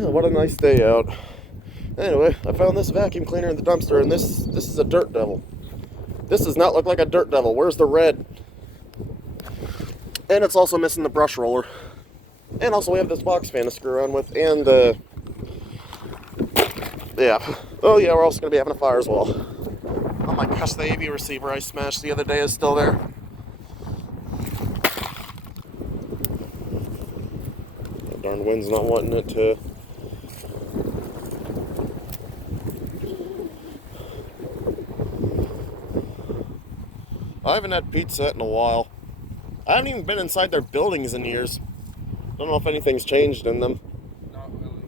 Oh, what a nice day out. Anyway, I found this vacuum cleaner in the dumpster, and this is a dirt devil. This does not look like a dirt devil. Where's the red? And it's also missing the brush roller. And also we have this box fan to screw around with, and yeah. Oh yeah, we're also going to be having a fire as well. Oh my gosh, the AV receiver I smashed the other day is still there. That darn wind's not wanting it to. I haven't had pizza in a while. I haven't even been inside their buildings in years. Don't know if anything's changed in them. Not really.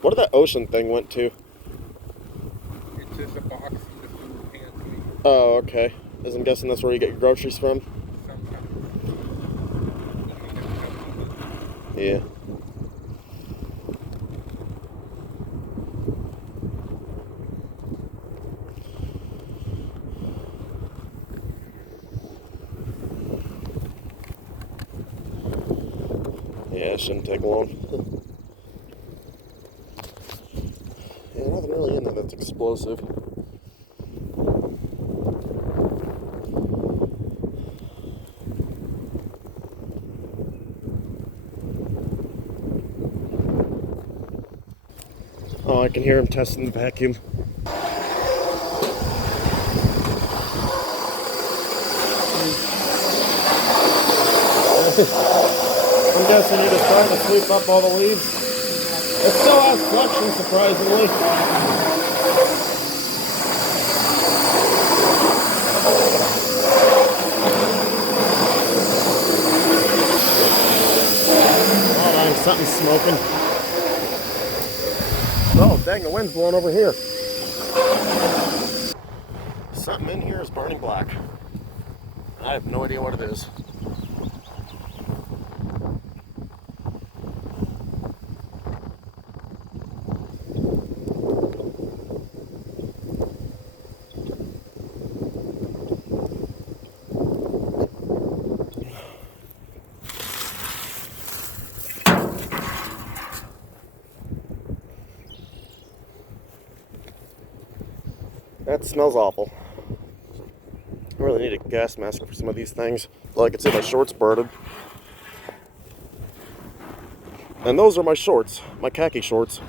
What did that ocean thing went to? It's just a box in the food pantry. Oh, okay. As I'm guessing that's where you get your groceries from? Sometimes. Yeah. Yeah, it shouldn't take long. Yeah, nothing really in there that's explosive. Oh, I can hear him testing the vacuum. I'm guessing you're just trying to sweep up all the leaves. It still has suction, surprisingly. Oh, dang, something's smoking. Oh, dang, the wind's blowing over here. Something in here is burning black. I have no idea what it is. That smells awful. I really need a gas mask for some of these things. Well, I can see my shorts burning. And those are my shorts, my khaki shorts.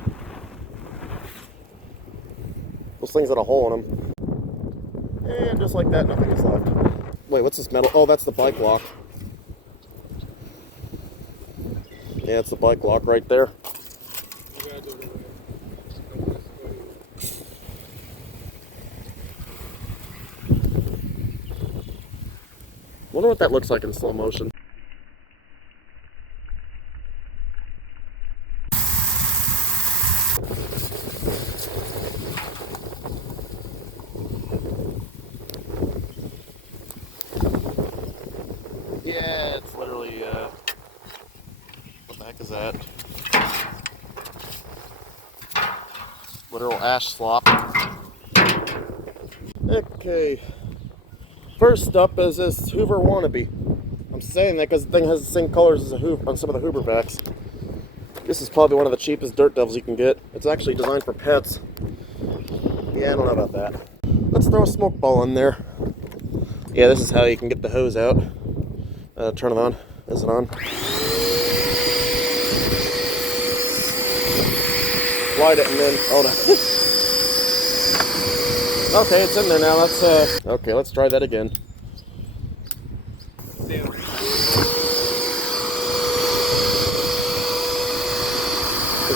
Those things had a hole in them. And just like that, nothing is left. Wait, what's this metal? Oh, that's the bike lock. Yeah, it's the bike lock right there. Wonder what that looks like in slow motion. Yeah, it's literally, what the heck is that? Literal ash slop. Okay. First up is this Hoover wannabe. I'm saying that because the thing has the same colors as a Hoover on some of the Hoover backs. This is probably one of the cheapest dirt devils you can get. It's actually designed for pets. Yeah, I don't know about that. Let's throw a smoke ball in there. Yeah, this is how you can get the hose out. Turn it on. Is it on? Slide it and then, hold on. Okay, it's in there now. Okay, let's try that again. Does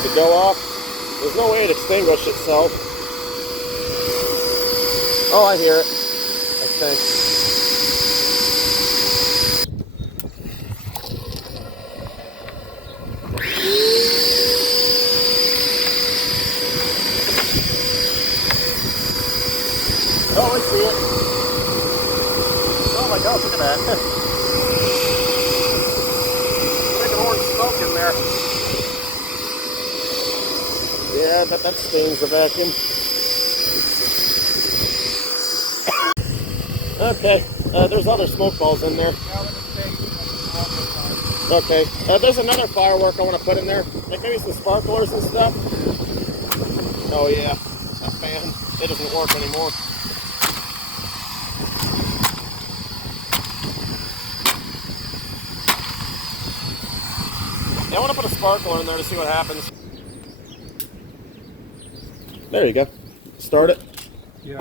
it go off? There's no way to extinguish itself. Oh, I hear it. I think. Oh, I see it. Oh my gosh, look at that. There's an orange smoke in there. Yeah, I bet that stains the vacuum. Okay, there's other smoke balls in there. Okay, there's another firework I want to put in there. Like maybe some sparklers and stuff. Oh yeah, that fan, it doesn't work anymore. Yeah, I want to put a sparkler in there to see what happens. There you go. Start it. Yeah.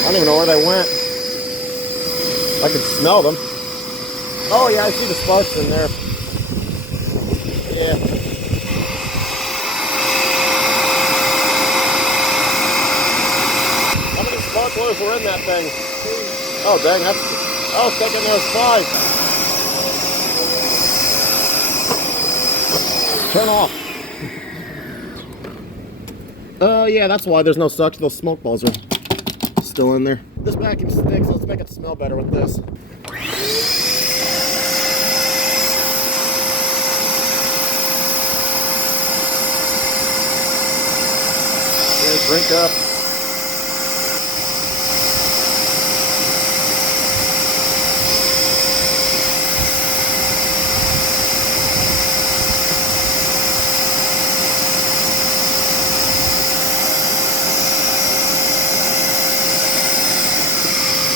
I don't even know where they went. I can smell them. Oh yeah, I see the sparks in there. Yeah. How many sparklers were in that thing? Oh dang, that's... I was thinking there was 5. Turn off. Oh yeah, that's why there's no suction. Those smoke balls are still in there. This vacuum stinks. Let's make it smell better with this. Yeah, drink up.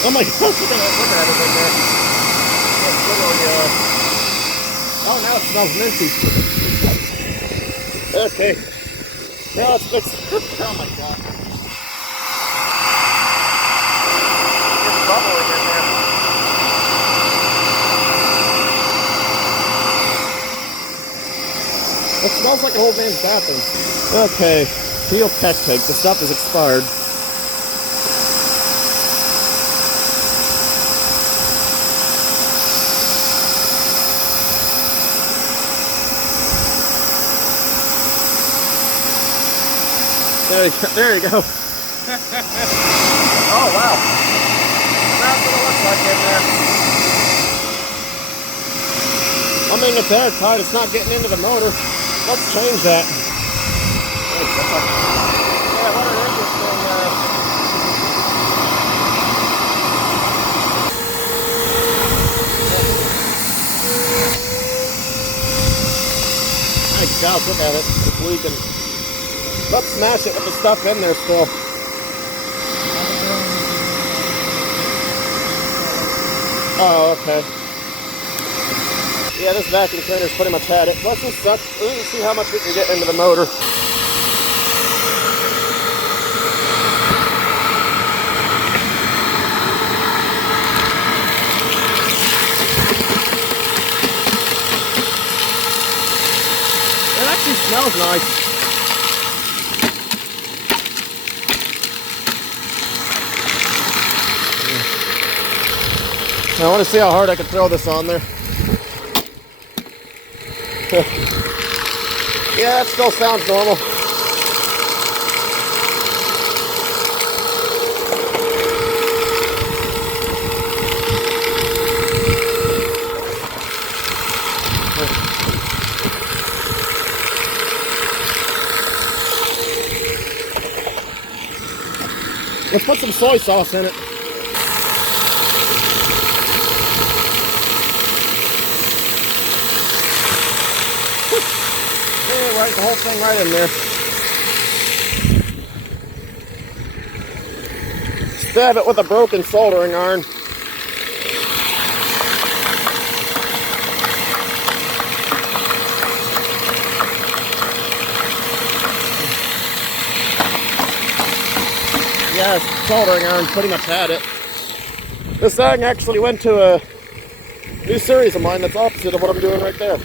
Oh my gosh, look at everything there. That's literally, oh, now it smells minty. Okay. Now it's fixed. Oh my god. It's bubbling in there. It smells like an old man's bathroom. Okay. Peel pectate. The stuff is expired. There you go. Oh, wow. That's what it looks like in there. I mean, it's airtight. It's not getting into the motor. Let's change that. Yeah, what an interesting... Nice job. Look at it. It's leaking. Let's smash it with the stuff in there still. Oh, okay. Yeah, this vacuum cleaner's pretty much had it. Let's just see how much we can get into the motor. It actually smells nice. I want to see how hard I can throw this on there. Yeah, that still sounds normal. Let's put some soy sauce in it. Right, the whole thing right in there. Stab it with a broken soldering iron. Yeah, soldering iron pretty much had it. This thing actually went to a new series of mine that's opposite of what I'm doing right there.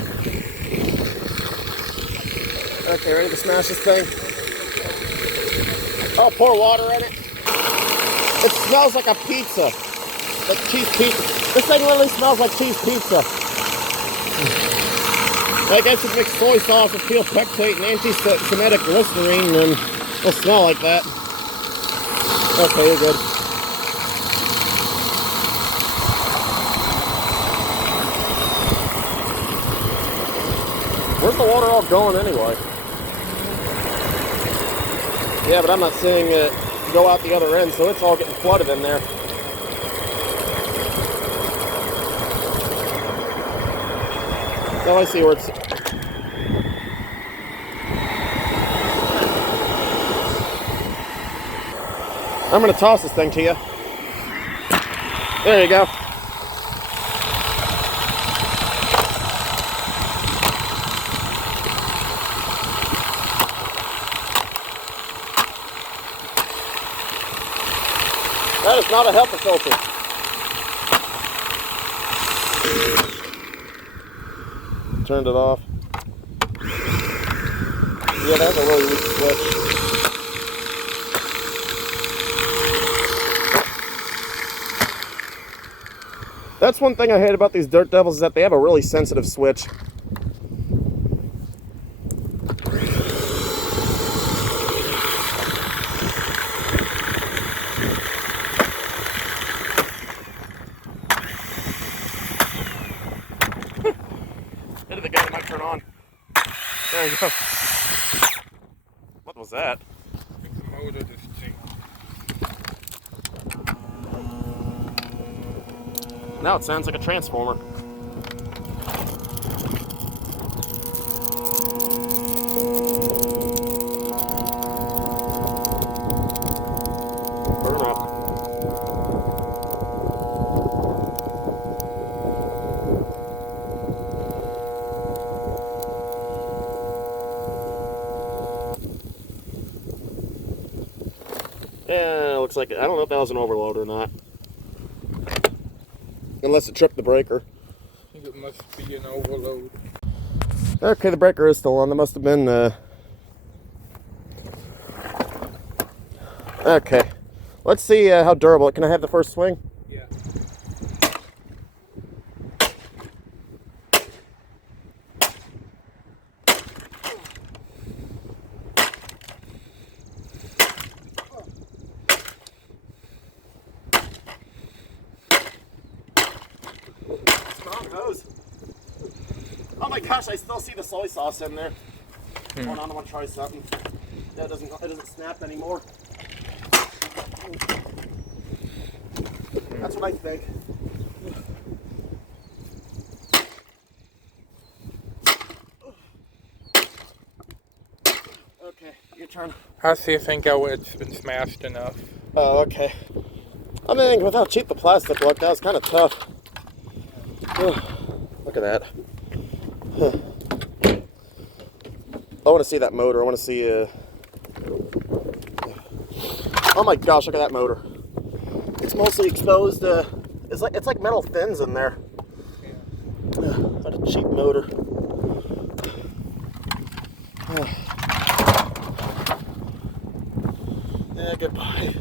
Okay, ready to smash this thing? Oh, pour water in it. It smells like a pizza. Like cheese pizza. This thing literally smells like cheese pizza. I guess you mix soy sauce with peel pectate and anti-Semitic Listerine and it'll smell like that. Okay, you're good. Where's the water all going anyway? Yeah, but I'm not seeing it go out the other end, so it's all getting flooded in there. Oh, I see where it's... I'm going to toss this thing to you. There you go. That is not a HEPA filter. Turned it off. Yeah, that's a really weak switch. That's one thing I hate about these Dirt Devils is that they have a really sensitive switch. Hit it again, it might turn on. There you go. What was that? It's the motor this thing. Now it sounds like a transformer. Burn up. Yeah, it looks like it. I don't know if that was an overload or not. Unless it tripped the breaker. I think it must be an overload. Okay, the breaker is still on. There must have been, Okay. Let's see how durable. Can I have the first swing? Yeah. Strong hose. Oh my gosh, I still see the soy sauce in there. Hold on, I want to try something. Yeah, it doesn't snap anymore. That's what I think. Okay, your turn. I see. Think it's been smashed enough. Oh, okay. I mean, with how cheap the plastic looked, that was kind of tough. Look at that. I want to see that motor. I want to see. Oh my gosh! Look at that motor. It's mostly exposed. It's like metal fins in there. What a cheap motor. Yeah, goodbye.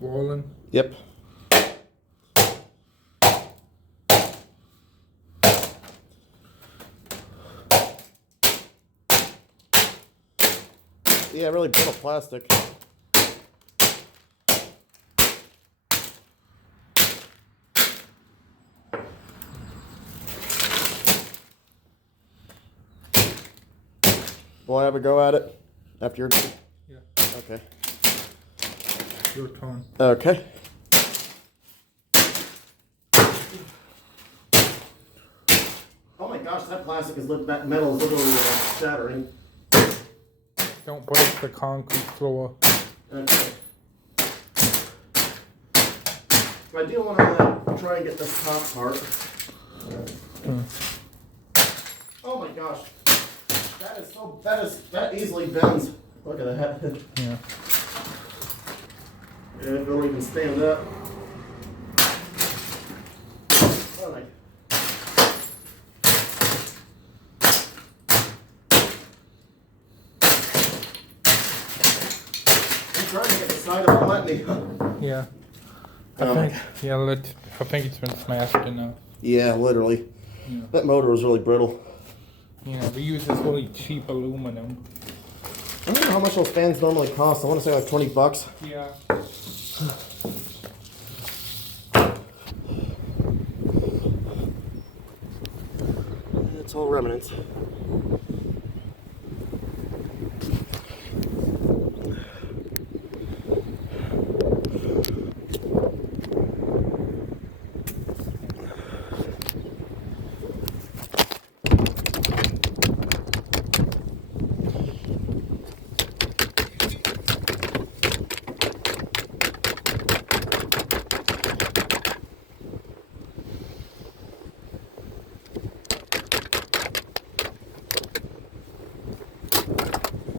Wallen. Yep. Yeah, really brittle plastic. Will I have a go at it after your... Yeah. Okay. Your turn. Okay. Oh my gosh, that plastic is that metal is literally shattering. Don't break the concrete floor. Okay. I do want to try and get this top part. Oh my gosh. That easily bends. Look at that. Yeah. Yeah, it don't even stand up. Oh my. I'm trying to get the side of it letting me. Yeah. Oh my God. I think it's been smashed enough. Yeah, literally. Yeah. That motor was really brittle. Yeah, we use this really cheap aluminum. I don't know how much those fans normally cost. I want to say like 20 bucks. Yeah. It's all remnants.